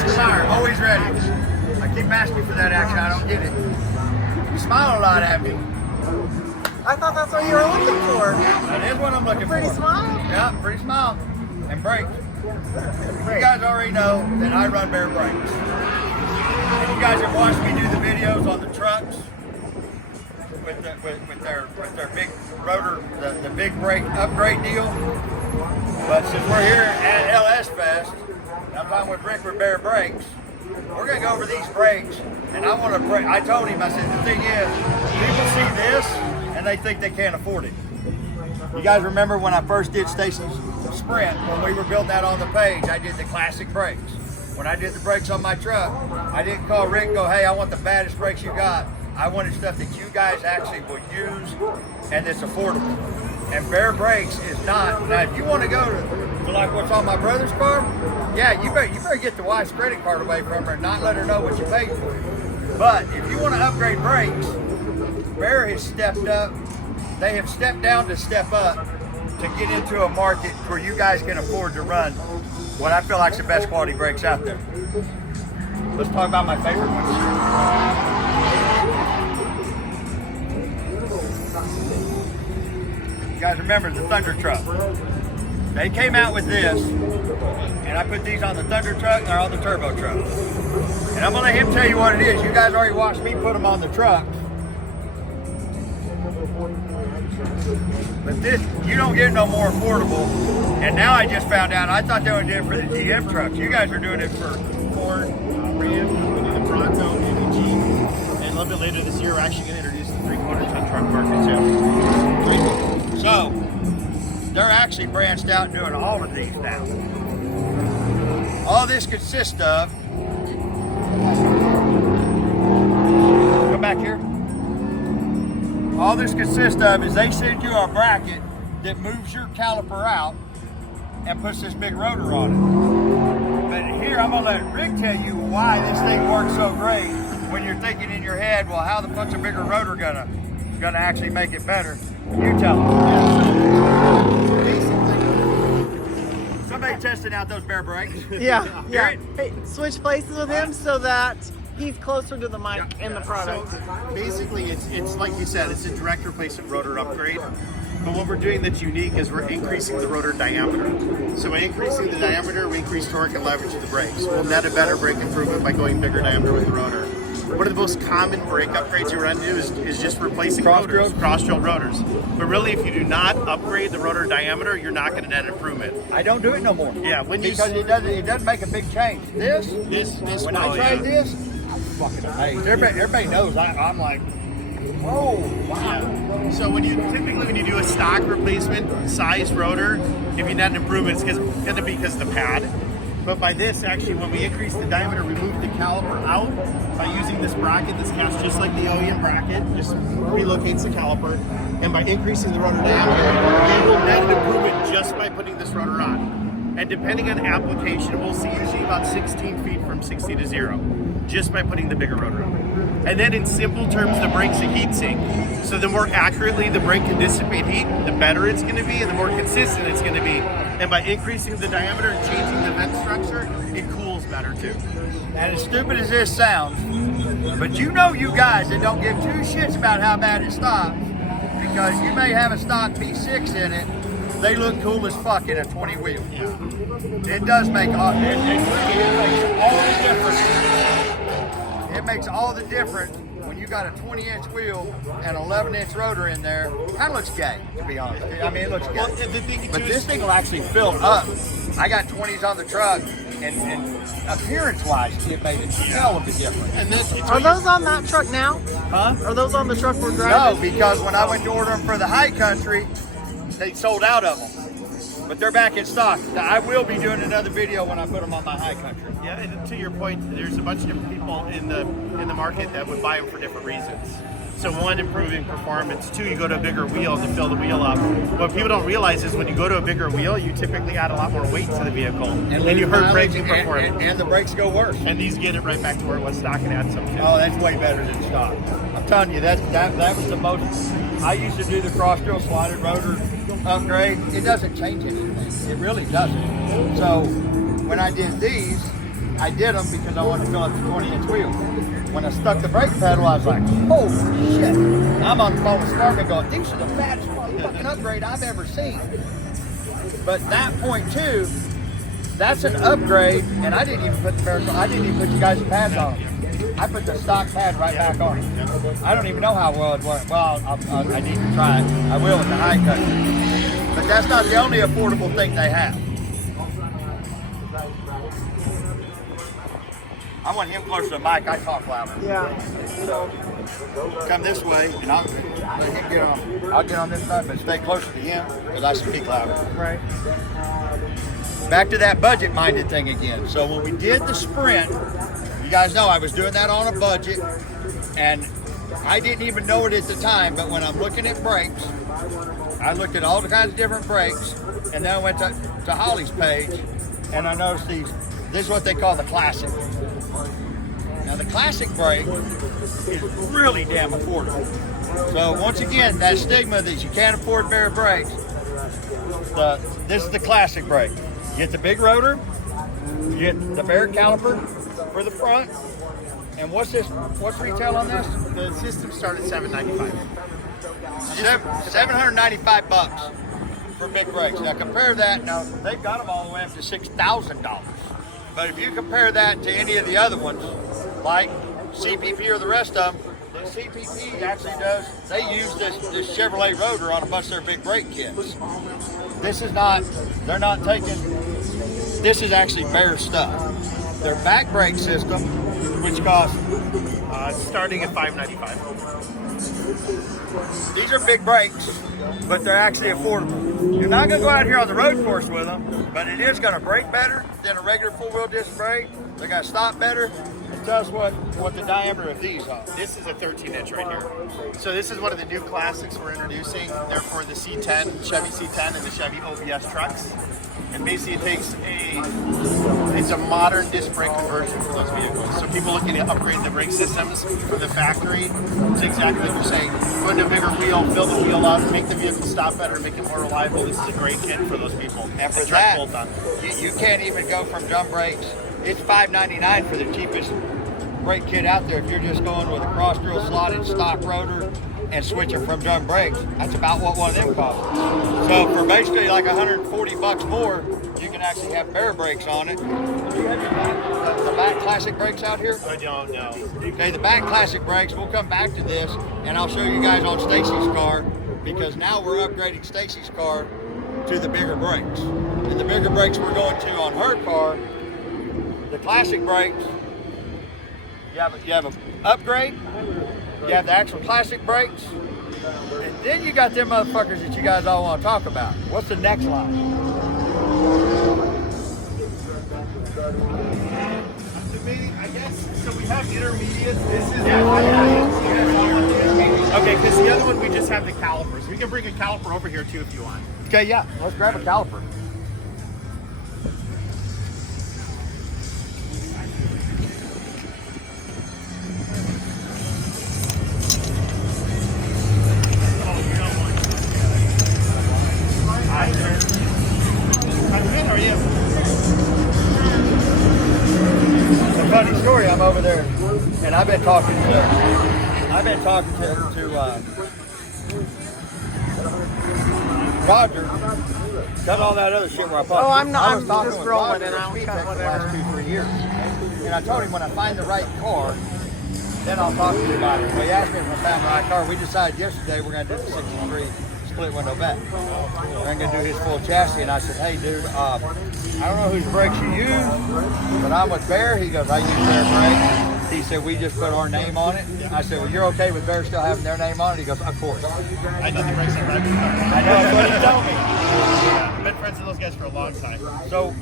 Oscar Mayer, always ready. I keep asking for that action, I don't get it. You smile a lot at me. I thought that's what you were looking for. That is what I'm looking for. Pretty smile? Yeah, pretty smile. And brakes. You guys already know that I run Baer Brakes. And you guys have watched me do the videos on the trucks with their big rotor, the big brake upgrade deal. But since we're here at LS Fest, and I'm talking with Rick with Baer Brakes, we're gonna go over these brakes, and I want to break. I told him, I said, the thing is, people see this and they think they can't afford it. You guys remember when I first did Stacy's Sprint, when we were building that on the page, I did the classic brakes. When I did the brakes on my truck, I didn't call Rick and go, hey, I want the baddest brakes you got. I wanted stuff that you guys actually will use and that's affordable. And Baer Brakes is not. Now, if you want to go to like what's on my brother's car, yeah, you better get the wife's credit card away from her and not let her know what you paid for it. But if you want to upgrade brakes, Baer has stepped up. They have stepped down to step up to get into a market where you guys can afford to run what I feel like is the best quality brakes out there. Let's talk about my favorite ones. You guys remember the Thunder Truck? They came out with this, and I put these on the Thunder Truck and they're on the Turbo Truck. And I'm gonna let him tell you what it is. You guys already watched me put them on the truck. But this, you don't get no more affordable. And now I just found out, I thought they were doing it for the GM trucks. You guys are doing it for Ford, Ram, we do the Bronco, and the Jeep. And a little bit later this year, we're actually going to introduce the 3/4 ton truck market too. So, they're actually branched out and doing all of these now. All this consists of, come back here. All this consists of is they send you a bracket that moves your caliper out and puts this big rotor on it. But here I'm gonna let Rick tell you why this thing works so great when you're thinking in your head, well, how the fuck's a bigger rotor gonna actually make it better? You tell them. Somebody testing out those Baer Brakes. Yeah. Hey, switch places with him so that he's closer to the mic and the product. So basically, it's like you said, it's a direct replacement rotor upgrade. But what we're doing that's unique is we're increasing the rotor diameter. So by increasing the diameter, we increase torque and leverage of the brakes. We'll net a better brake improvement by going bigger diameter with the rotor. One of the most common brake upgrades you run into is just replacing rotors, cross-drilled rotors. But really, if you do not upgrade the rotor diameter, you're not going to net improvement. I don't do it no more. Yeah, because it doesn't make a big change. This when I tried this, I'm fucking amazed. Everybody knows I'm like, whoa, wow. Yeah. So when you do a stock replacement size rotor, if you net an improvement, it's going to be because of the pad. But by this, actually, when we increase the diameter, we move the caliper out by using this bracket that's cast just like the OEM bracket, just relocates the caliper. And by increasing the rotor diameter, we will net an improvement just by putting this rotor on. And depending on application, we'll see usually about 16 feet from 60 to 0, just by putting the bigger rotor on. And then in simple terms, the brake's a heat sink. So the more accurately the brake can dissipate heat, the better it's going to be and the more consistent it's going to be. And by increasing the diameter and changing the vent structure, it cools better too. And as stupid as this sounds, but you know you guys that don't give two shits about how bad it stops, because you may have a stock P6 in it, they look cool as fuck in a 20 wheel. Yeah. It does make all, it makes all the difference. It makes all the difference when you got a 20-inch wheel and 11-inch rotor in there. Kind of looks gay, to be honest. I mean, it looks gay. Well, the thing But too this is, thing will actually fill up. I got 20s on the truck, and appearance-wise, it made a hell of a difference. and this, Are those on that truck now? Huh? Are those on the truck we're No, driving? because when I went to order them for the high country, they sold out of them. But they're back in stock. I will be doing another video when I put them on my high country. yeah, and to your point, there's a bunch of different people in the market that would buy them for different reasons. So one, improving performance. Two, you go to a bigger wheel to fill the wheel up. What people don't realize is when you go to a bigger wheel, you typically add a lot more weight to the vehicle, and you hurt braking performance. And the brakes go worse. And these get it right back to where it was stock and add some too. Oh, that's way better than stock. I'm telling you, that was the most. I used to do the cross-drill slotted rotor upgrade. It doesn't change anything. It really doesn't. So when I did these, I did them because I wanted to fill up the 20-inch wheel. When I stuck the brake pedal, I was like, holy shit. I'm on the phone with Sparkman going, these are the baddest fucking upgrade I've ever seen. But that point too, that's an upgrade, and I didn't even put I didn't even put you guys' pads on. I put the stock pad right back on. I don't even know how well it worked. Well, I need to try it. I will with the high cut. But that's not the only affordable thing they have. I want him closer to the mic. I talk louder. Yeah. So come this way, and I'll get on this side, but stay closer to him because I speak louder. Right. Back to that budget-minded thing again. So when we did the Sprint, you guys know I was doing that on a budget, and I didn't even know it at the time, but when I'm looking at brakes, I looked at all the kinds of different brakes, and then I went to Holly's page, and I noticed these. This is what they call the Classic. Now the Classic brake is really damn affordable. So once again, that stigma that you can't afford Baer Brakes, this is the Classic brake. You get the big rotor, you get the Baer caliper for the front, and what's retail on this? The system started $795. $795 for big brakes. Now compare that. Now they've got them all the way up to $6,000. But if you compare that to any of the other ones, like CPP or the rest of them, the CPP actually does. They use this Chevrolet rotor on a bunch of their big brake kits. This is not. They're not taking. This is actually Baer stuff. Their back brake system, which costs Starting at $595. These are big brakes, but they're actually affordable. You're not going to go out here on the road course with them, but it is going to brake better than a regular four-wheel disc brake. They're going to stop better. And tell us what the diameter of these are. This is a 13-inch right here. So this is one of the new classics we're introducing. They're for the C10, Chevy C10 and the Chevy OBS trucks. And basically it's a modern disc brake conversion for those vehicles. So people looking to upgrade the brake systems from the factory, it's exactly what you're saying. Put in a bigger wheel, fill the wheel up, make the vehicle stop better, make it more reliable. This is a great kit for those people. And for that, you can't even go from drum brakes. It's $599 for the cheapest brake kit out there. If you're just going with a cross drill slotted stock rotor and switching from drum brakes, that's about what one of them costs. So for basically like $140 more, you can actually have Baer brakes on it. Do you have the back classic brakes out here? I don't know. Okay, the back classic brakes, we'll come back to this, and I'll show you guys on Stacy's car, because now we're upgrading Stacy's car to the bigger brakes. And the bigger brakes we're going to on her car, the classic brakes, you have an upgrade, you have the actual classic brakes, and then you got them motherfuckers that you guys all want to talk about. What's the next line? I guess, so we have intermediate. This is okay, because the other one we just have the calipers. We can bring a caliper over here too if you want. Okay, yeah, let's grab a caliper. Funny story, I'm over there and I've been talking to Roger, cut all that other shit where I parked. Oh, I'm not. I was I'm talking just with rolling Roger and I'll at cut Speedtech for the last whatever. 2-3 years. And I told him when I find the right car, then I'll talk to you about it. So he asked me if I found the right car. We decided yesterday we're going to do the 63 split window back. We're going to do his full chassis. And I said, hey dude, I don't know whose brakes you use, but I'm with Baer. He goes, I use Baer brakes. He said, we just put our name on it. I said, well, you're okay with Baer still having their name on it? He goes, of course. I did the brakes on Rabbit. I know, that's what he told me. Yeah, I've been friends with those guys for a long time. So,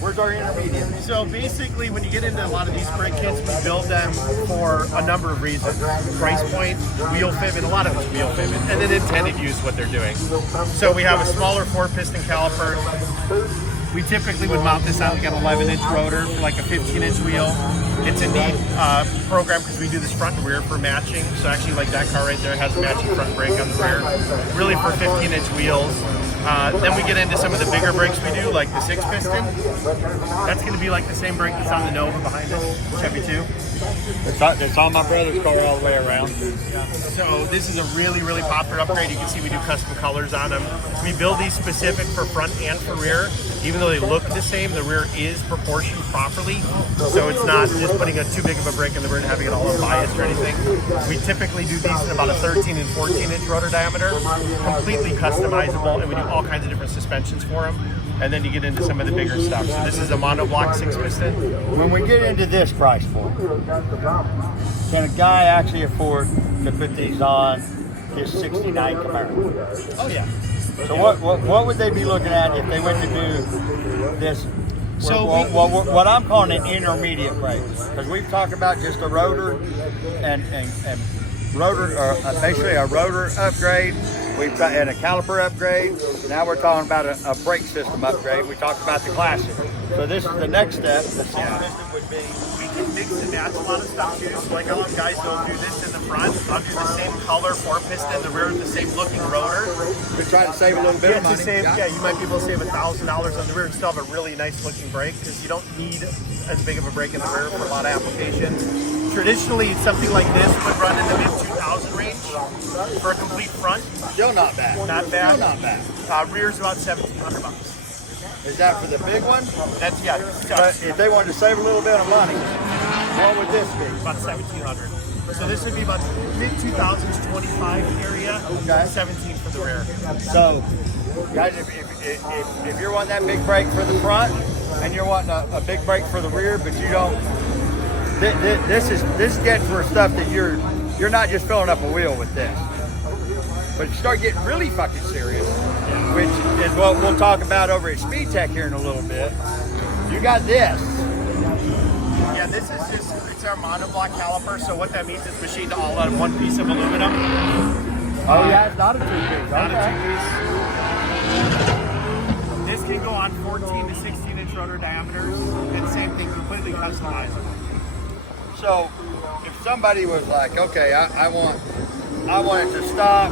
where's our intermediate? So basically, when you get into a lot of these brake kits, we build them for a number of reasons. Price point, wheel fitment, a lot of it's wheel fitment, and then intended use, what they're doing. So we have a smaller 4-piston caliper. We typically would mount this on like an 11-inch rotor for like a 15-inch wheel. It's a neat program because we do this front and rear for matching. So actually, like that car right there has a matching front brake on the rear. Really for 15-inch wheels. Then we get into some of the bigger brakes we do, like the 6-piston. That's going to be like the same brake that's on the Nova behind us, Chevy 2. It's on my brother's car all the way around. So this is a really, really popular upgrade. You can see we do custom colors on them. We build these specific for front and for rear. Even though they look the same, the rear is proportioned properly. So it's not just putting a too big of a brake in the rear and having it all unbiased or anything. We typically do these in about a 13 and 14 inch rotor diameter, completely customizable, and we do all kinds of different suspensions for them. And then you get into some of the bigger stuff. So this is a monoblock 6-piston. When we get into this price point, can a guy actually afford to put these on his 69 Camaro? Oh yeah. So what would they be looking at if they went to do this? So what I'm calling an intermediate brake, because we've talked about just a rotor and rotor, basically a rotor upgrade. We've got and a caliper upgrade. Now we're talking about a brake system upgrade. We talked about the classic. So this is the next step. The system would be. We can mix and match a lot of stuff too. So like a lot of guys will do this in the front. I'll do the same color 4-piston, the rear, the same looking rotor. We're trying to save a little bit of money. You might be able to save $1,000 on the rear and still have a really nice looking brake because you don't need as big of a brake in the rear for a lot of applications. Traditionally, something like this would run in the mid-2000 range for a complete front. Still not bad. Not bad. Still not bad. Rear's about $1,700. Is that for the big one? That's But if they wanted to save a little bit of money, what would this be? about $1,700. So this would be about mid-2000s 25 area. Okay. 17 for the rear. So, guys, if you're wanting that big brake for the front and you're wanting a big brake for the rear, but you don't, this is getting for stuff that you're not just filling up a wheel with this. But you start getting really fucking serious, which is what we'll talk about over at Speed Tech here in a little bit. You got this. Yeah, this is just, it's our monoblock caliper. So what that means is machined all out of one piece of aluminum. Oh yeah, it's not a two-piece. Not a two-piece. This can go on 14 to 16 inch rotor diameters. And same thing, completely customizable. So if somebody was like, okay, I want it to stop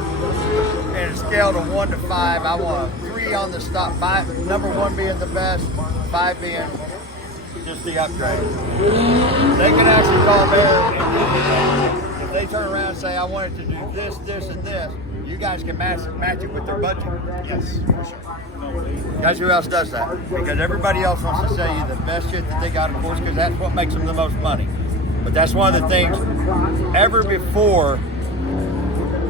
and a scale to 1 to 5. I want a 3 on the stop. 5, number 1 being the best, 5 being just the upgrade. They can actually call Baer and if they turn around and say, I want it to do this, this, and this, you guys can match it with their budget. Yes, for sure. Guys, who else does that? Because everybody else wants to sell you the best shit that they got, of course, because that's what makes them the most money. But that's one of the things, ever before,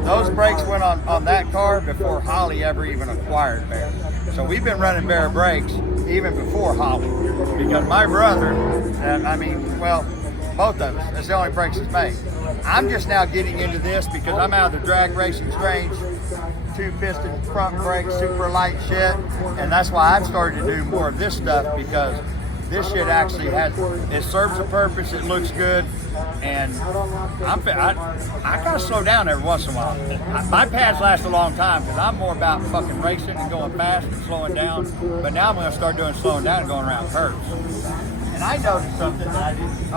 those brakes went on that car before Holly ever even acquired Baer. So we've been running Baer brakes even before Holly. Because my brother, and I mean, well, both of us, that's the only brakes he's made. I'm just now getting into this because I'm out of the drag racing strange 2-piston front brake, super light shit. And that's why I've started to do more of this stuff because this shit actually it serves a purpose, it looks good, and I gotta slow down every once in a while. My pads last a long time because I'm more about fucking racing and going fast and slowing down, but now I'm gonna start doing slowing down and going around curves. And I noticed something that I didn't,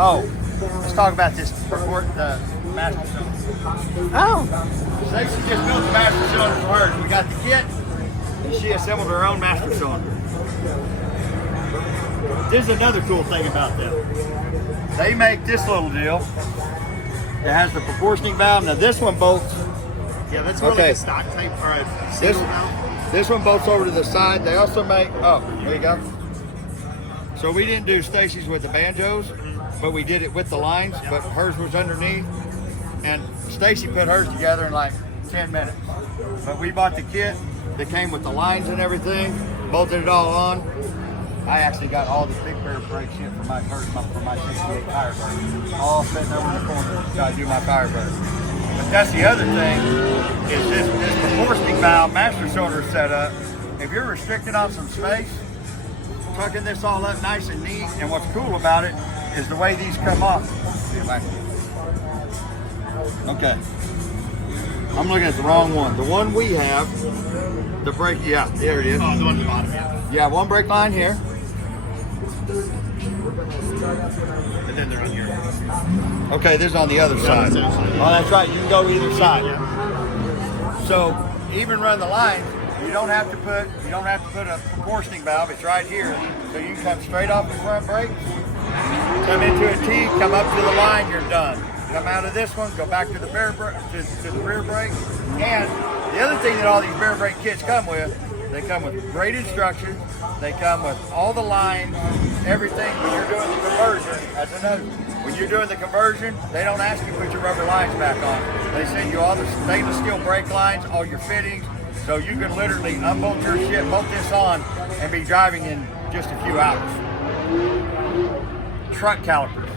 let's talk about this, the master cylinder. Oh, Stacey just built the master cylinder for hers. We got the kit, and she assembled her own master cylinder. This is another cool thing about them. They make this little deal. It has the proportioning valve. Now this one bolts. Yeah, that's more like a stock type or a single valve. This one bolts over to the side. They also make, oh, there you go. So we didn't do Stacy's with the banjos, but we did it with the lines, but hers was underneath. And Stacy put hers together in like 10 minutes. But we bought the kit that came with the lines and everything, bolted it all on. I actually got all the big Baer brakes in for my 68 Firebird. All sitting over in the corner, gotta do my Firebird. But that's the other thing, is this proportioning valve master cylinder setup. If you're restricted on some space, tucking this all up nice and neat, and what's cool about it is the way these come off. Okay. I'm looking at the wrong one. The one we have, the brake, yeah, there it is. Oh, the one at the bottom, yeah. Yeah, one brake line here. And then they're on here. Okay, this is on the other side. that's the other side, yeah. Oh, that's right. You can go either side. Yeah. So even run the lines, You don't have to put a proportioning valve. It's right here, so you can come straight off the front brakes, come into a T, come up to the line, you're done. Come out of this one, go back to the to the rear brake. And the other thing that all these Baer Brake kits come with, they come with great instructions. They come with all the lines, everything. When you're doing the conversion, as a note, when you're doing the conversion, they don't ask you to put your rubber lines back on. They send you all the stainless steel brake lines, all your fittings, so you can literally unbolt your shit, bolt this on, and be driving in just a few hours. Truck calipers.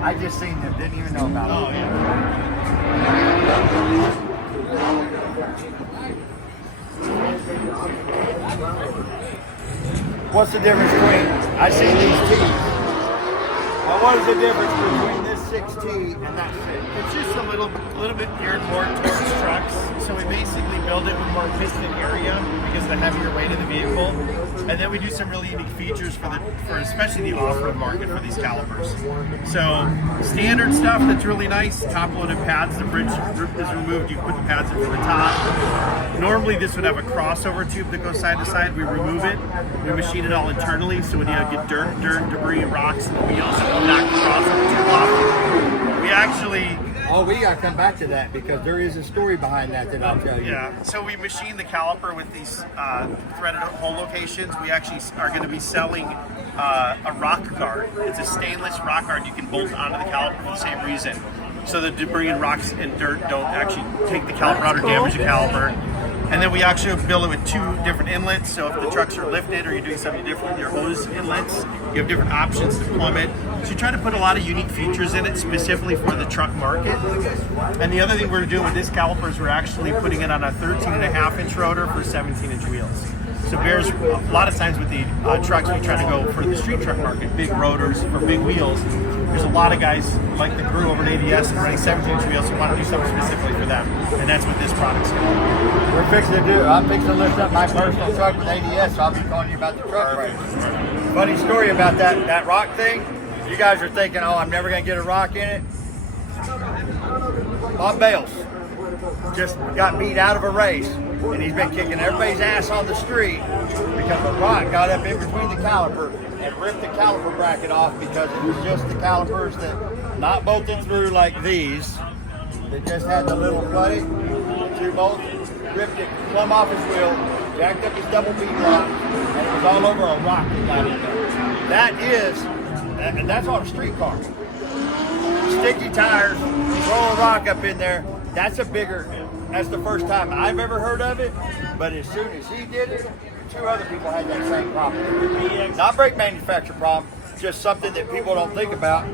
I just seen them, didn't even know about them. Oh, yeah. What's the difference between, I seen these T's. Now what is the difference between this 6T and that 6? It's just a little bit geared more towards trucks. So we basically build it with more piston area because of the heavier weight of the vehicle. And then we do some really unique features for especially the off-road market for these calipers. So standard stuff that's really nice, top-loaded pads, the bridge is removed, you put the pads into the top. Normally this would have a crossover tube that goes side to side. We remove it, we machine it all internally, so when you get dirt, debris, rocks in the wheels, it will knock the crossover tube off. We actually... Oh, we got to come back to that because there is a story behind that I'll tell you. Yeah, so we machine the caliper with these threaded hole locations. We actually are going to be selling a rock guard. It's a stainless rock guard you can bolt onto the caliper for the same reason. So the debris and rocks and dirt don't actually take the caliper out or damage the caliper. And then we actually build it with 2 different inlets. So if the trucks are lifted or you're doing something different with your hose inlets, you have different options to plumb it. So you try to put a lot of unique features in it specifically for the truck market. And the other thing we're doing with this caliper is we're actually putting it on a 13.5-inch rotor for 17-inch wheels. So Baer's, a lot of times with the trucks, we try to go for the street truck market, big rotors for big wheels. There's a lot of guys like the crew over at ADS and running 17-inch wheels who want to do something specifically for them, and that's what this product's going to do. I'm fixing to lift up my personal truck with ADS, so I'll be calling you about the truck brakes. Funny story about that rock thing. You guys are thinking, oh, I'm never going to get a rock in it. Bob Bales just got beat out of a race, and he's been kicking everybody's ass on the street because a rock got up in between the caliper and ripped the caliper bracket off because it was just the calipers that not bolted through like these. They just had the little plate, 2 bolts, ripped it plumb off his wheel, jacked up his double bead lock, and it was all over a rock that got in there. And that's on a street car. Sticky tires, throw a rock up in there. That's the first time I've ever heard of it, but as soon as he did it, 2 other people had that same problem. Not brake manufacturer problem, just something that people don't think about,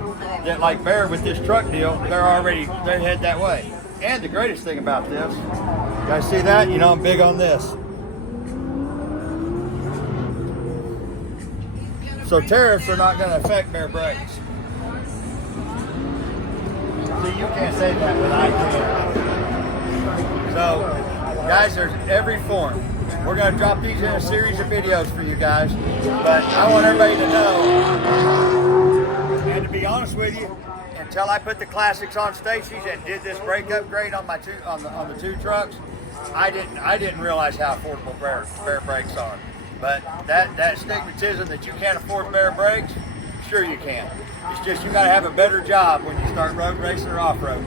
that like Baer with this truck deal, they're head that way. And the greatest thing about this, you guys see that? You know I'm big on this. So tariffs are not going to affect Baer Brakes. See, you can't say that, but I can. So, guys, there's every form. We're going to drop these in a series of videos for you guys, but I want everybody to know, and to be honest with you, until I put the classics on Stacy's and did this brake upgrade on my on the 2 trucks, I didn't realize how affordable Baer Brakes are. But that stigmatism that you can't afford Baer Brakes, sure you can. It's just you got to have a better job when you start road racing or off-road.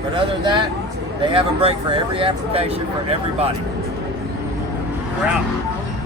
But other than that, they have a brake for every application for everybody. We're out.